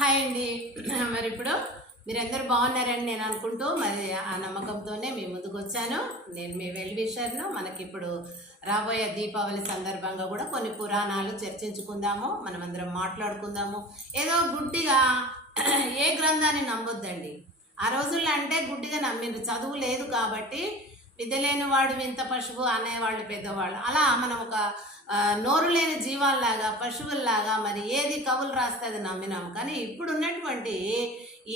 Hi అండి. మరి ఇప్పుడు మీరందరూ బాగున్నారని నేను అనుకుంటూ మరి ఆ నమ్మకంతోనే మీ ముందుకు వచ్చాను. నేను మీ వెల్ విషర్ను. మనకి ఇప్పుడు రాబోయే దీపావళి సందర్భంగా కూడా కొన్ని పురాణాలు చర్చించుకుందాము, మనమందరం మాట్లాడుకుందాము. ఏదో గుడ్డిగా ఏ గ్రంథాన్ని నమ్మొద్దండి. ఆ రోజుల్లో అంటే గుడ్డిగా నమ్మిండ్రు, చదువు లేదు కాబట్టి విద్య లేని వాడు వింత పశువు అనేవాళ్ళు పెద్దవాళ్ళు. అలా మనం ఒక నోరు లేని జీవాల్లాగా పశువుల్లాగా మరి ఏది కవులు రాస్తే అది నమ్మినాము. కానీ ఇప్పుడు ఉన్నటువంటి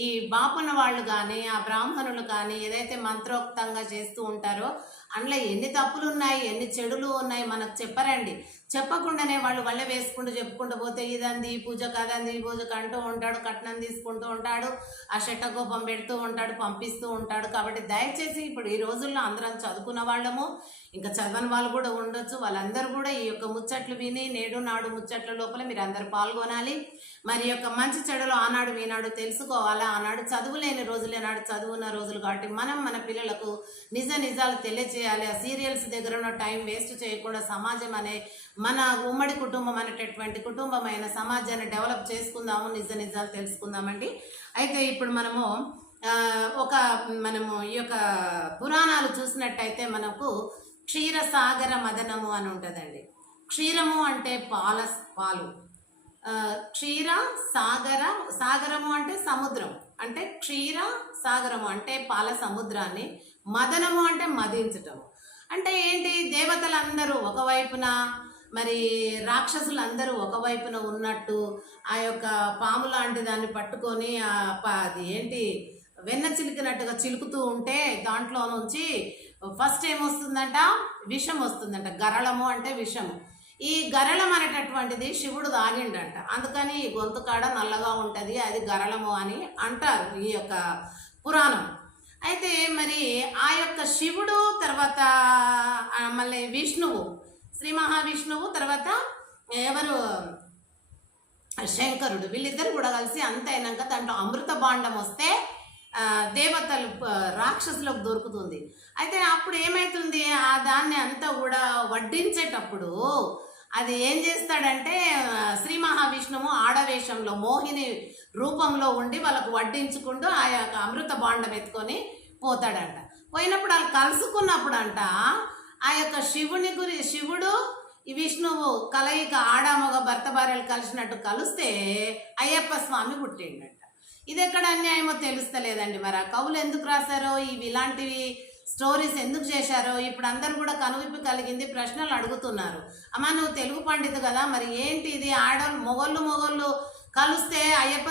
ఈ బాపన వాళ్ళు కానీ ఆ బ్రాహ్మణులు కానీ ఏదైతే మంత్రోక్తంగా చేస్తూ ఉంటారో అందులో ఎన్ని తప్పులు ఉన్నాయి, ఎన్ని చెడులు ఉన్నాయి మనకు చెప్పరండి. చెప్పకుండానే వాళ్ళు వల్ల వేసుకుంటూ చెప్పుకుంటూ పోతే ఇదంది ఈ పూజ కాదంది ఈ పూజకు అంటూ ఉంటాడు, కట్నం తీసుకుంటూ ఉంటాడు, ఆ శట్టకోపం పెడుతూ ఉంటాడు, పంపిస్తూ ఉంటాడు. కాబట్టి దయచేసి ఇప్పుడు ఈ రోజుల్లో అందరం చదువుకున్న వాళ్ళము, ఇంకా చదవని వాళ్ళు కూడా ఉండొచ్చు, వాళ్ళందరూ కూడా ఈ యొక్క ముచ్చట్లు విని నేడు నాడు ముచ్చట్ల లోపల మీరు అందరు పాల్గొనాలి. మరి యొక్క మంచి చెడులు ఆనాడు ఈనాడు తెలుసుకోవాలా. ఆనాడు చదువు లేని రోజులే నాడు చదువున్న రోజులు కాబట్టి మనం మన పిల్లలకు నిజాలు తెలియజేయాలి. ఆ సీరియల్స్ దగ్గర ఉన్న టైం వేస్ట్ చేయకుండా సమాజం అనే మన ఉమ్మడి కుటుంబం అనేటటువంటి కుటుంబమైన సమాజాన్ని డెవలప్ చేసుకుందాము, నిజాలు తెలుసుకుందామండి. అయితే ఇప్పుడు మనము ఈ యొక్క పురాణాలు చూసినట్టయితే మనకు క్షీరసాగర మదనము అని ఉంటుందండి. క్షీరము అంటే పాలు, క్షీర సాగరము అంటే సముద్రం, అంటే క్షీర సాగరము అంటే పాల సముద్రాన్ని, మదనము అంటే మదించటము. అంటే ఏంటి, దేవతలందరూ ఒకవైపున మరి రాక్షసులందరూ ఒకవైపున ఉన్నట్టు ఆ యొక్క పాము లాంటి దాన్ని పట్టుకొని అది ఏంటి వెన్న చిలికినట్టుగా చిలుకుతూ ఉంటే దాంట్లో నుంచి ఫస్ట్ ఏమొస్తుందంట, విషం వస్తుందంట. గరళము అంటే విషము. ఈ గరళం అనేటటువంటిది శివుడు తాగిండంట, అందుకని ఈ గొంతు కాడ నల్లగా ఉంటుంది, అది గరళము అని అంటారు ఈ యొక్క పురాణం. అయితే మరి ఆ యొక్క శివుడు తర్వాత మళ్ళీ విష్ణువు, శ్రీ మహావిష్ణువు, తర్వాత ఎవరు శంకరుడు, వీళ్ళిద్దరు కూడా కలిసి అంత అయినాక దాంట్లో అమృత భాండం వస్తే దేవతలు రాక్షసులకు దొరుకుతుంది. అయితే అప్పుడు ఏమవుతుంది, ఆ దాన్ని అంతా కూడా వడ్డించేటప్పుడు అది ఏం చేస్తాడంటే శ్రీ మహావిష్ణువు ఆడవేషంలో మోహిని రూపంలో ఉండి వాళ్ళకు వడ్డించుకుంటూ ఆ యొక్క అమృత భాండం ఎత్తుకొని పోతాడంట. పోయినప్పుడు వాళ్ళు కలుసుకున్నప్పుడు అంట ఆ యొక్క శివుడు ఈ విష్ణువు కలయిక ఆడామగ భర్త భార్యలు కలిసినట్టు కలిస్తే అయ్యప్ప స్వామి పుట్టిండట. ఇది ఎక్కడ అన్యాయమో తెలుస్తలేదండి. మరి ఆ కవులు ఎందుకు రాశారో, ఇలాంటివి స్టోరీస్ ఎందుకు చేశారో ఇప్పుడు అందరు కూడా కనువిప్పు కలిగింది, ప్రశ్నలు అడుగుతున్నారు. అమ్మ నువ్వు తెలుగు పండితు కదా, మరి ఏంటి ఇది మొగళ్ళు కలిస్తే అయ్యప్ప